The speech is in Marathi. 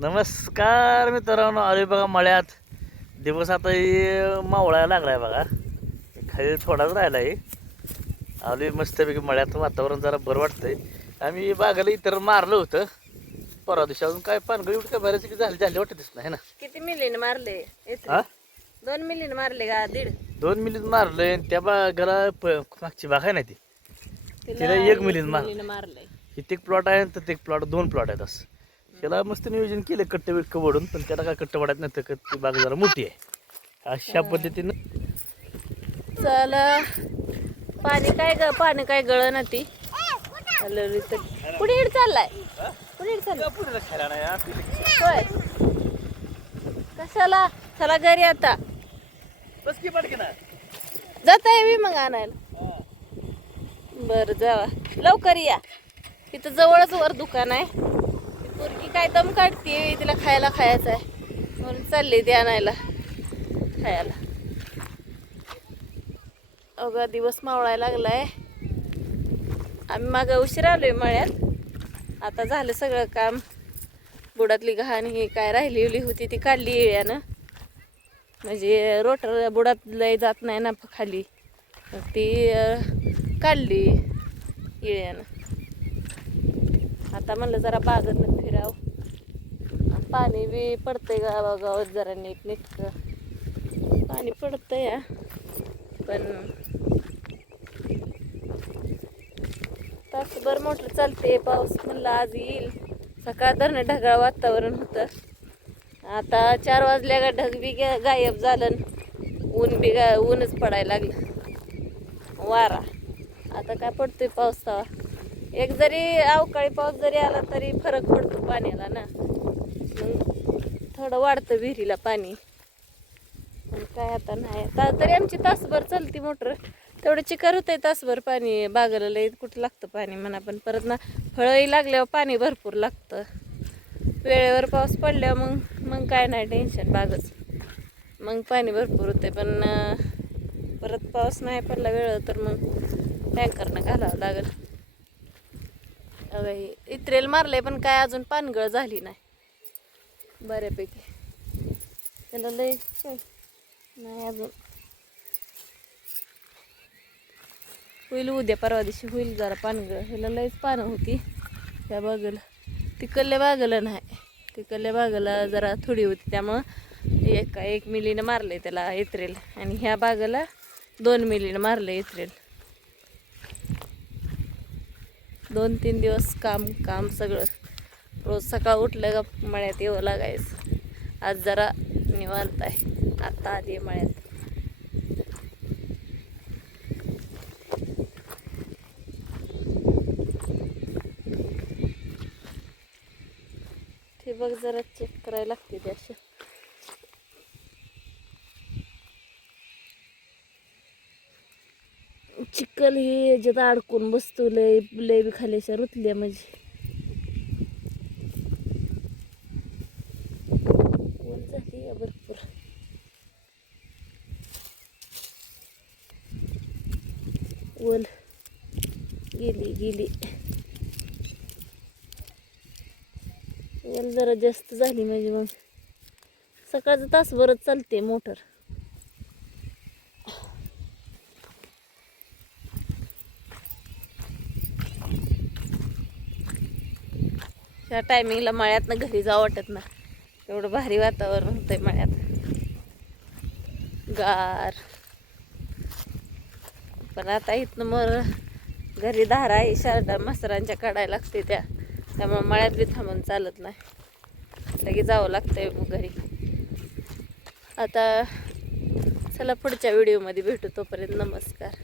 नमस्कार मित्रांनो आलोय बघा मळ्यात. दिवस आता हे मावळायला लागलाय बघा. खाली थोडाच राहिलाय. आलोय मस्तपैकी मळ्यात. वातावरण जरा बरं वाटतंय. आम्ही बागाला इतर मारलं होतं. परवा दिवशी अजून काय पानगळी उठ काय बऱ्याच की झाली झाली वाटत नाही ना? किती मिलीने मारले. हा? दोन मिलीने मारले का? दीड? दोन मिलीत मारलंय आणि त्या बागाला मागची बाग आहे ना ती? तिला एक मिलीने मार मिलीने मारले. इथे एक प्लॉट आहे तर ते एक प्लॉट दोन प्लॉट आहेत असं. त्याला मस्त नियोजन केलं कट्ट बिट्ट वडून पण त्याला काय कट्ट वाढत नाही तर ती बाग जरा मोठी आहे. अशा पद्धतीनं चला पाणी काय ग पाणी काय गळ ना ती. कुणी चाललाय? कुणी कशाला? चला घरी आता. जात आहे मी मग आणायला. बर जावा. लवकर या. इथं जवळच वर दुकान आहे. पोरगी काय दम काढते तिला खायला खायचं आहे म्हणून चालली ती आणायला खायला. अगं दिवस मावळायला लागलाय. आम्ही मागं उशीर आलोय मळ्यात. आता झालं सगळं काम. बुडातली घाण ही काय राहिली होती ती काढली येळ्यानं. म्हणजे रोटर बुडात लय जात नाही ना खाली. मग ती काढली येळ्यानं. आता म्हणलं जरा बागेतनं फिराव पाणी बी पडतंय गावागावात जरा नीट नीटकं पाणी पडतंय या पण तासभर मोटर चालते पाऊस म्हणलं आज येईल. सकाळ धरणं ढगाळ वातावरण होतं. आता चार वाजल्या का ढग बी गायब झालं. ऊन बी गा ऊनच पडायला लागलं. वारा. आता काय पडतोय पाऊस तवा. एक जरी अवकाळी पाऊस जरी आला तरी फरक पडतो पाण्याला ना. थोडं वाढतं विहिरीला पाणी. पण काय आता नाही. आता तरी आमची तासभर चालती मोटर. तेवढं चिकर होतंय तासभर पाणी बागाला लई कुठं लागतं पाणी म्हणा पण परत ना फळंही लागल्यावर पाणी भरपूर लागतं. वेळेवर पाऊस पडल्यावर मग मग काय नाही टेन्शन बागच. मग पाणी भरपूर होते पण परत पाऊस नाही पडला वेळ तर मग टँकरनं घालावं लागेल. अगं इत्रेल मारले पण काय अजून पानगळ झाली नाही. बऱ्यापैकी. त्याला लय नाही अजून. होईल उद्या परवा दिवशी होईल जरा पानगळ ह्याला लयच पानं होती. त्या बागेला. तिकडल्या बागेला नाही. तिकडल्या बागेला जरा थोडी होती. त्यामुळं एका एक मिलीनं मारले त्याला इत्रेल आणि ह्या बागेला दोन मिलीनं मारले इत्रेल दोन तीन दिवस काम काम सगळं. रोज सकाळ उठलं का मळ्यात येवं लागायचं. आज जरा निवांत आहे. आत्ता आली आहे मळ्यात. ते बघ जरा चेक करायला लागते ते असे चिकल ही याच्यात अडकून बसतो लय लय बी खाल्याच्या रुतल्या म्हणजे ऊन झाली आहे भरपूर. वल गेली गेली. वल जरा जास्त झाली म्हणजे मग सकाळचं तासभरच चालते मोटर. त्या टायमिंगला मळ्यातनं घरी जावं वाटत ना. एवढं भारी वातावरण होतंय मळ्यात. गार. पण आता इथनं मग घरी धारा आहे शारदा मसरांच्या काढायला लागते त्या. त्यामुळे मळ्यात बी थांबून चालत नाही. लगेच जावं लागतंय मग घरी. आता चला पुढच्या व्हिडिओमध्ये भेटू तोपर्यंत नमस्कार.